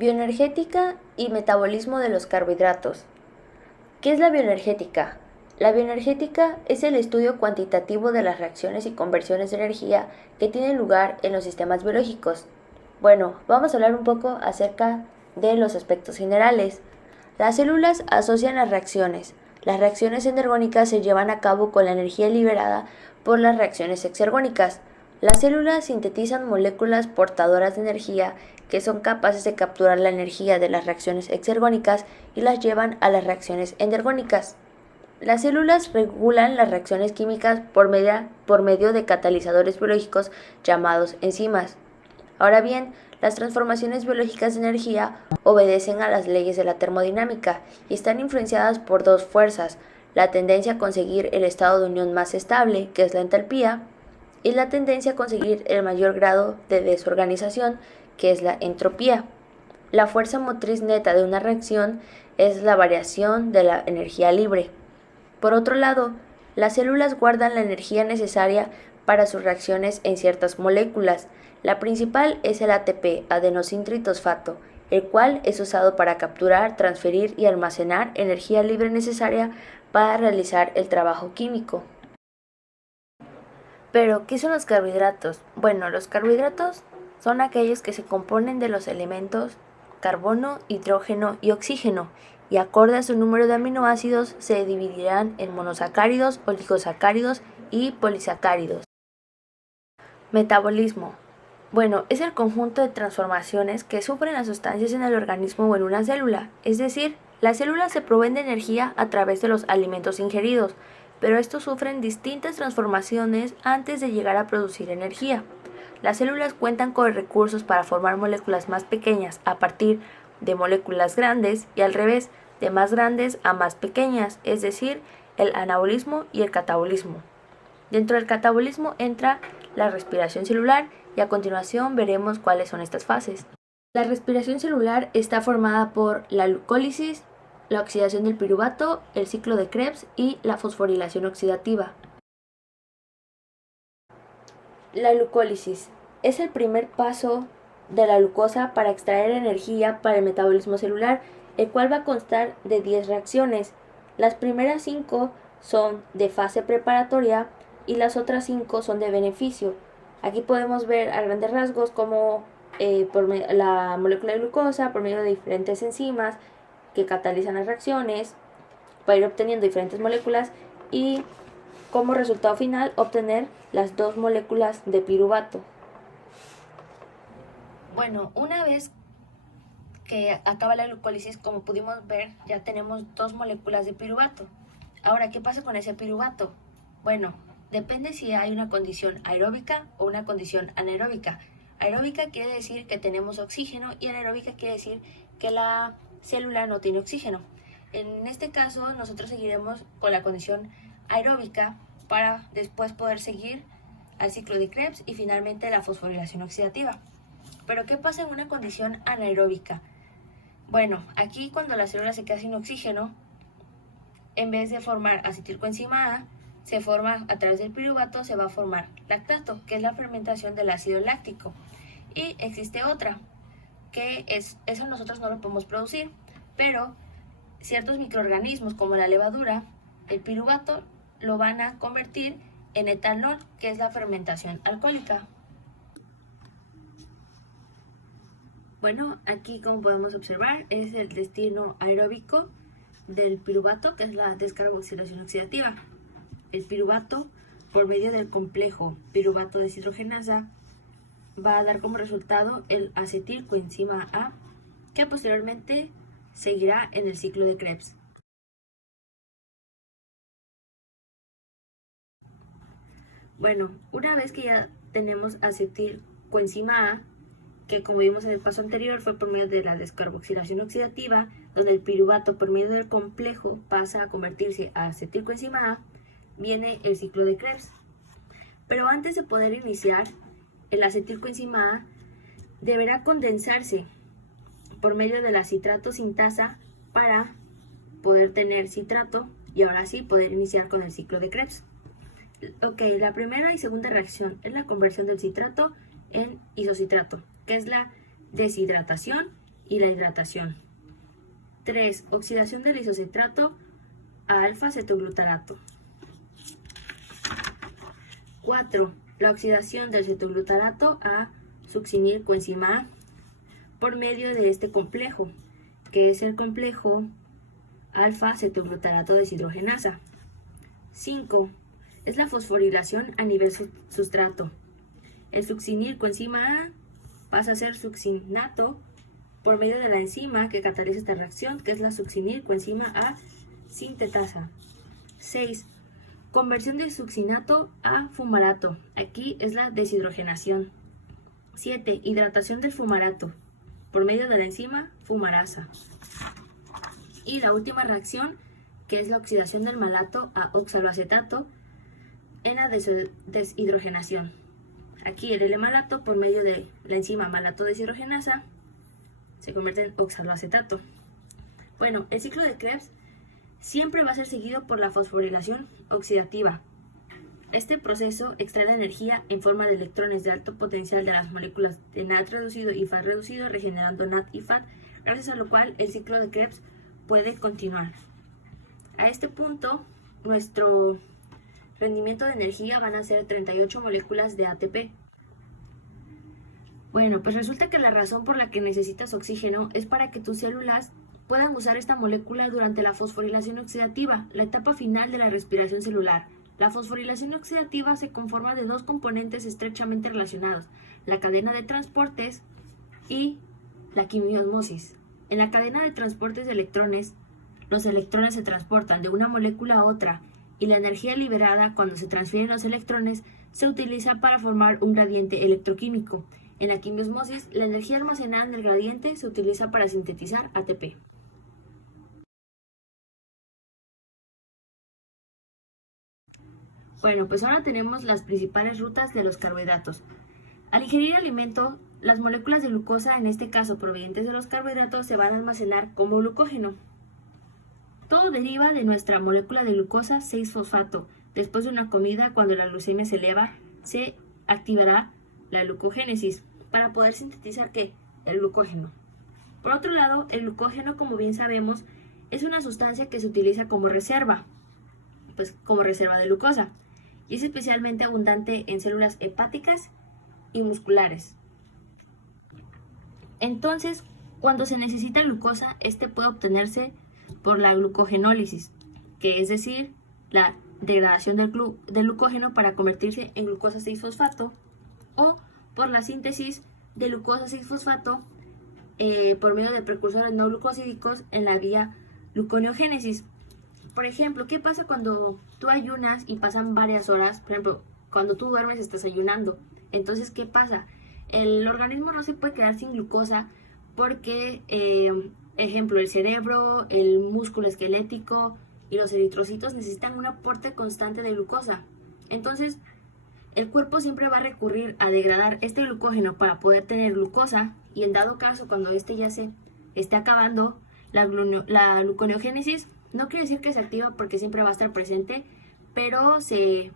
Bioenergética y metabolismo de los carbohidratos. ¿Qué es la bioenergética? La bioenergética es el estudio cuantitativo de las reacciones y conversiones de energía que tienen lugar en los sistemas biológicos. Bueno, vamos a hablar un poco acerca de los aspectos generales. Las células asocian las reacciones. Las reacciones endergónicas se llevan a cabo con la energía liberada por las reacciones exergónicas. Las células sintetizan moléculas portadoras de energía que son capaces de capturar la energía de las reacciones exergónicas y las llevan a las reacciones endergónicas. Las células regulan las reacciones químicas por medio de catalizadores biológicos llamados enzimas. Ahora bien, las transformaciones biológicas de energía obedecen a las leyes de la termodinámica y están influenciadas por dos fuerzas: la tendencia a conseguir el estado de unión más estable, que es la entalpía, y la tendencia a conseguir el mayor grado de desorganización, que es la entropía. La fuerza motriz neta de una reacción es la variación de la energía libre. Por otro lado, las células guardan la energía necesaria para sus reacciones en ciertas moléculas. La principal es el ATP, adenosíntrifosfato, el cual es usado para capturar, transferir y almacenar energía libre necesaria para realizar el trabajo químico. Pero, ¿qué son los carbohidratos? Bueno, los carbohidratos son aquellos que se componen de los elementos carbono, hidrógeno y oxígeno, y acorde a su número de aminoácidos se dividirán en monosacáridos, oligosacáridos y polisacáridos. Metabolismo. Bueno, es el conjunto de transformaciones que sufren las sustancias en el organismo o en una célula, es decir, las células se proveen de energía a través de los alimentos ingeridos, pero estos sufren distintas transformaciones antes de llegar a producir energía. Las células cuentan con recursos para formar moléculas más pequeñas a partir de moléculas grandes y al revés, de más grandes a más pequeñas, es decir, el anabolismo y el catabolismo. Dentro del catabolismo entra la respiración celular y a continuación veremos cuáles son estas fases. La respiración celular está formada por la glucólisis, la oxidación del piruvato, el ciclo de Krebs y la fosforilación oxidativa. La glucólisis es el primer paso de la glucosa para extraer energía para el metabolismo celular, el cual va a constar de 10 reacciones. Las primeras 5 son de fase preparatoria y las otras 5 son de beneficio. Aquí podemos ver a grandes rasgos cómo la molécula de glucosa, por medio de diferentes enzimas que catalizan las reacciones, para ir obteniendo diferentes moléculas y como resultado final obtener las dos moléculas de piruvato. Bueno, una vez que acaba la glucólisis, como pudimos ver, ya tenemos dos moléculas de piruvato. Ahora, ¿qué pasa con ese piruvato? Bueno, depende si hay una condición aeróbica o una condición anaeróbica. Aeróbica quiere decir que tenemos oxígeno y anaeróbica quiere decir que la célula no tiene oxígeno. En este caso, nosotros seguiremos con la condición aeróbica para después poder seguir al ciclo de Krebs y finalmente la fosforilación oxidativa. Pero ¿qué pasa en una condición anaeróbica? Bueno, aquí cuando la célula se queda sin oxígeno, en vez de formar acetilcoenzima A, se forma a través del piruvato, se va a formar lactato, que es la fermentación del ácido láctico. Y existe otra, que eso nosotros no lo podemos producir, pero ciertos microorganismos como la levadura, el piruvato, lo van a convertir en etanol, que es la fermentación alcohólica. Bueno, aquí como podemos observar es el destino aeróbico del piruvato, que es la descarboxilación oxidativa. El piruvato, por medio del complejo piruvato deshidrogenasa, va a dar como resultado el acetilcoenzima A, que posteriormente seguirá en el ciclo de Krebs. Bueno, una vez que ya tenemos acetilcoenzima A, que como vimos en el paso anterior fue por medio de la descarboxilación oxidativa, donde el piruvato por medio del complejo pasa a convertirse a acetilcoenzima A, viene el ciclo de Krebs. Pero antes de poder iniciar, el acetilcoenzima A deberá condensarse por medio de la citrato sintasa para poder tener citrato y ahora sí poder iniciar con el ciclo de Krebs. Ok, la primera y segunda reacción es la conversión del citrato en isocitrato, que es la deshidratación y la hidratación. 3. Oxidación del isocitrato a alfa-cetoglutarato. 4. La oxidación del cetoglutarato a succinilcoenzima A por medio de este complejo, que es el complejo alfa-cetoglutarato deshidrogenasa. 5. Es la fosforilación a nivel sustrato. El succinilcoenzima A pasa a ser succinato por medio de la enzima que cataliza esta reacción, que es la succinilcoenzima A sintetasa. 6. Conversión de succinato a fumarato. Aquí es la deshidrogenación. 7. Hidratación del fumarato por medio de la enzima fumarasa. Y la última reacción, que es la oxidación del malato a oxaloacetato en la deshidrogenación. Aquí el L-malato por medio de la enzima malato deshidrogenasa se convierte en oxaloacetato. Bueno, el ciclo de Krebs siempre va a ser seguido por la fosforilación oxidativa. Este proceso extrae la energía en forma de electrones de alto potencial de las moléculas de NAD reducido y FAD reducido, regenerando NAD y FAD, gracias a lo cual el ciclo de Krebs puede continuar. A este punto, nuestro rendimiento de energía van a ser 38 moléculas de ATP. Bueno, pues resulta que la razón por la que necesitas oxígeno es para que tus células puedan usar esta molécula durante la fosforilación oxidativa, la etapa final de la respiración celular. La fosforilación oxidativa se conforma de dos componentes estrechamente relacionados, la cadena de transportes y la quimiosmosis. En la cadena de transportes de electrones, los electrones se transportan de una molécula a otra y la energía liberada cuando se transfieren los electrones se utiliza para formar un gradiente electroquímico. En la quimiosmosis, la energía almacenada en el gradiente se utiliza para sintetizar ATP. Bueno, pues ahora tenemos las principales rutas de los carbohidratos. Al ingerir alimento, las moléculas de glucosa, en este caso provenientes de los carbohidratos, se van a almacenar como glucógeno. Todo deriva de nuestra molécula de glucosa 6-fosfato. Después de una comida, cuando la glucemia se eleva, se activará la glucogénesis para poder sintetizar ¿qué? El glucógeno. Por otro lado, el glucógeno, como bien sabemos, es una sustancia que se utiliza como reserva, pues como reserva de glucosa, y es especialmente abundante en células hepáticas y musculares. Entonces, cuando se necesita glucosa, este puede obtenerse por la glucogenólisis, que es decir, la degradación del glucógeno para convertirse en glucosa 6-fosfato, o por la síntesis de glucosa 6-fosfato por medio de precursores no glucosídicos en la vía gluconeogénesis. Por ejemplo, ¿qué pasa cuando tú ayunas y pasan varias horas? Por ejemplo, cuando tú duermes estás ayunando. Entonces, ¿qué pasa? El organismo no se puede quedar sin glucosa porque, ejemplo, el cerebro, el músculo esquelético y los eritrocitos necesitan un aporte constante de glucosa. Entonces, el cuerpo siempre va a recurrir a degradar este glucógeno para poder tener glucosa, y en dado caso, cuando este ya se esté acabando, la gluconeogénesis no quiere decir que se activa porque siempre va a estar presente, pero se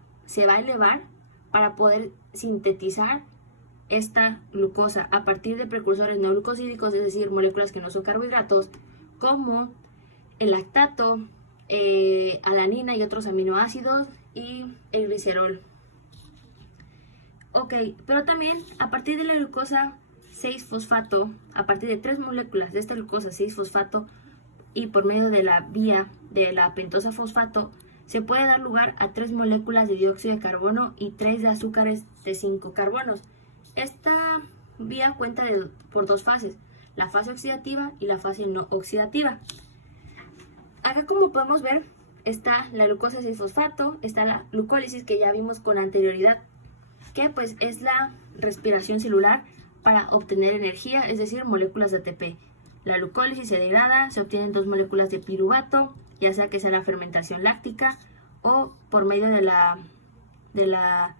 va a elevar para poder sintetizar esta glucosa a partir de precursores no glucosídicos, es decir, moléculas que no son carbohidratos, como el lactato, alanina y otros aminoácidos, y el glicerol. Ok, pero también a partir de la glucosa 6-fosfato, a partir de 3 moléculas de esta glucosa 6-fosfato y por medio de la vía de la pentosa fosfato, se puede dar lugar a 3 moléculas de dióxido de carbono y 3 de azúcares de 5 carbonos. Esta vía cuenta por 2 fases, la fase oxidativa y la fase no oxidativa. Acá, como podemos ver, está la glucosa 6-fosfato, está la glucólisis que ya vimos con anterioridad, que pues es la respiración celular para obtener energía, es decir, moléculas de ATP. La glucólisis se degrada, se obtienen 2 moléculas de piruvato, ya sea que sea la fermentación láctica o por medio de la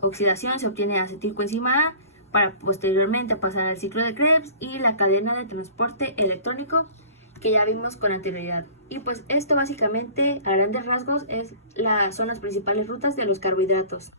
oxidación se obtiene acetilcoenzima A para posteriormente pasar al ciclo de Krebs y la cadena de transporte electrónico que ya vimos con anterioridad. Y pues esto básicamente a grandes rasgos son las principales rutas de los carbohidratos.